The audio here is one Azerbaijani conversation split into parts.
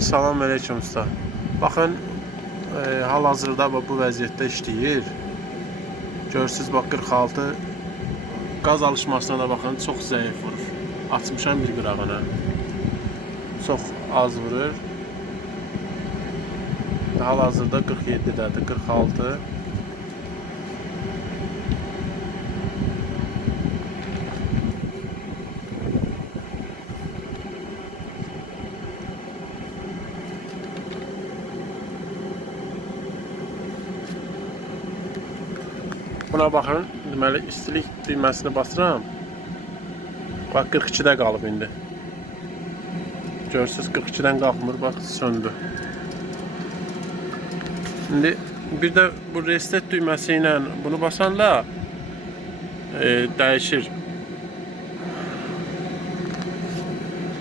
Salam aleyküm usta. Baxın, hal-hazırda bu vəziyyətdə işləyir. Görürsüz, bax 46. Qaz alışmasına da baxın, çox zəif vurur. Açmışam bir qırağına. Çox az vurur. Hal-hazırda 47-dədir, 46. Buna baxın, deməli istilik düyməsini basıram. Bax 42-də qalıb indi. Görürsüz 42-dən qalxmır, bax söndü. İndi bir də bu reset düyməsi ilə bunu basanda dəyişir.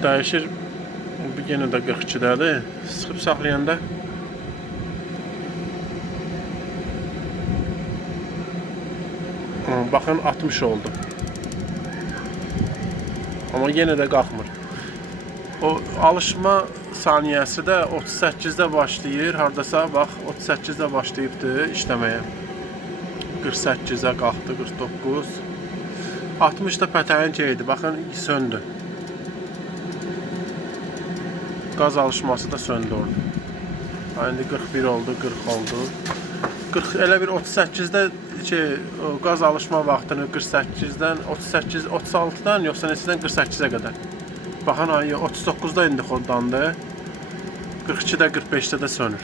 Dəyişir. Bu yenə də 42-dədir. Sıxıb saxlayanda baxın 60 oldu. Amma yenə də qalxmır. O alışma saniyəsi də 38-də başlayır. Hardasa bax 38-də başlayıbdı işləməyə. 48-ə qalxdı, 49. 60-da pətəyin idi. Baxın söndü. Qaz alışması da söndü orada. İndi 41 oldu, 40 oldu. 40 elə bir 38-də qaz alışma vaxtını 48-dən 38 36-dan yoxsa neçədən 48-ə qədər. Baxın 39-da indi xoddandı. 42-də 45-də də sönür.